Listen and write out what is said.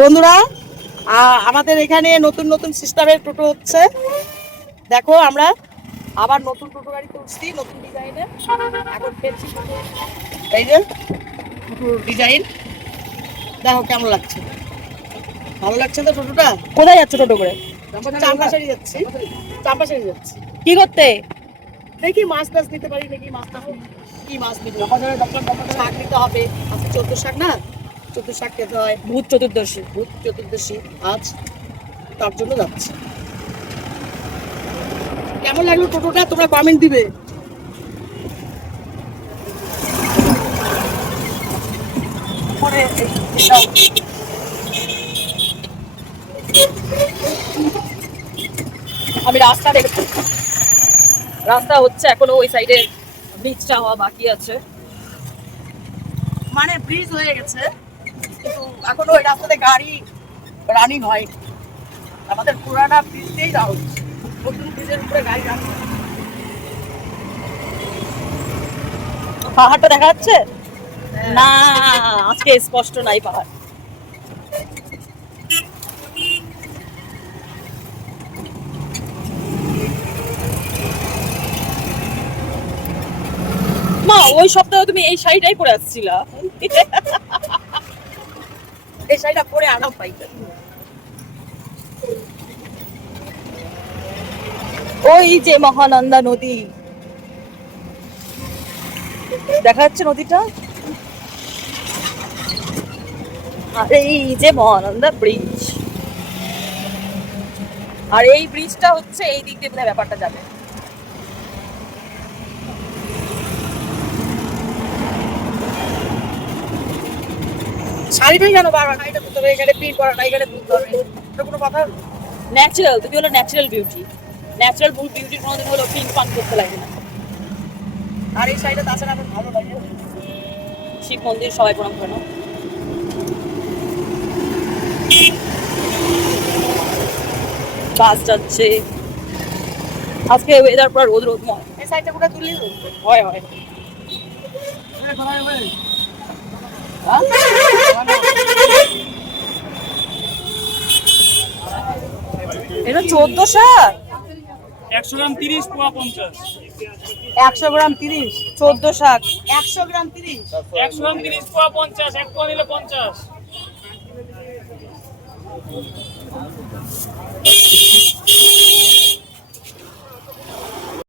বন্ধুরা, আমাদের এখানে নতুন নতুন সিস্টেমের টোটো হচ্ছে। দেখো, আমরা আবার নতুন টোটো গাড়ি তুলছি, নতুন ডিজাইনের। এখন ফেলছি টোটো, এই যে টোটো ডিজাইন। দেখো কেমন লাগছে, ভালো লাগছে তো টোটোটা? কোথায় যাচ্ছে টোটো করে? চাম্পাশাড়ি যাচ্ছি, চাম্পাশাড়ি যাচ্ছি। কি করতে? দেখি মাছ টাছ নিতে পারি নাকি। মাছটা কি মাছ নিতে? শাক নিতে হবে, আজকে 14 শাক না, 14 শাক খেতে হয়। ভূত চতুর্দশী আজ, তার জন্য যাচ্ছি। কেমন লাগলো টোটোটা তোমরা কমেন্ট দিবে। আমি রাস্তা দেখছি, রাস্তা হচ্ছে এখনো, ওই সাইডে ব্রিজটা হওয়া বাকি আছে। মানে ব্রিজ হয়ে গেছে কিন্তু এখনো ওই রাস্তাতে গাড়ি রানিং হয়। আমাদের পুরানা ব্রিজ দিয়েই যাওয়া হচ্ছে, নতুন ব্রিজের উপরে গাড়ি রানিং। পাহাড়টা দেখা যাচ্ছে না, আজকে স্পষ্ট নাই পাহাড়। মা, ওই সপ্তাহে তুমি এই শাড়িটাই পরে আসছিলা। এই শাড়িটা পরে আরাম পাইতে। ওই যে মহানন্দা নদী দেখা যাচ্ছে, নদীটা। আর এই যে মহানন্দা ব্রিজ, আর এই ব্রিজটা হচ্ছে এই দিক দিয়ে বোধহয় ব্যাপারটা যাবে। শাড়িটাই কেন বারবার শাড়িটা তুলতে হবে, এখানে প্রিন্ট করা না, এখানে তুলতে হবে, এটা কোনো কথা? ন্যাচারাল, তুমি হলো ন্যাচারাল বিউটি। ন্যাচারাল বিউটির কোনোদিন হলো পিঙ্ক পান করতে লাগে না। আর এই শাড়িটা তাছাড়া আমার ভালো লাগে। শিব মন্দির সবাই প্রণাম করে না? বাস যাচ্ছে, আজকে ওয়েদার পুরো রোদ রোদময়। এই সাইডটা পুরো তুলি হয় হয়। এটা 14 শাক, 100 গ্রাম 30 পোয়া 50। 100 গ্রাম 30, 14 শাক 100 গ্রাম 30, 100 গ্রাম 30 পোয়া 50, এক পোয়া নিলে 50।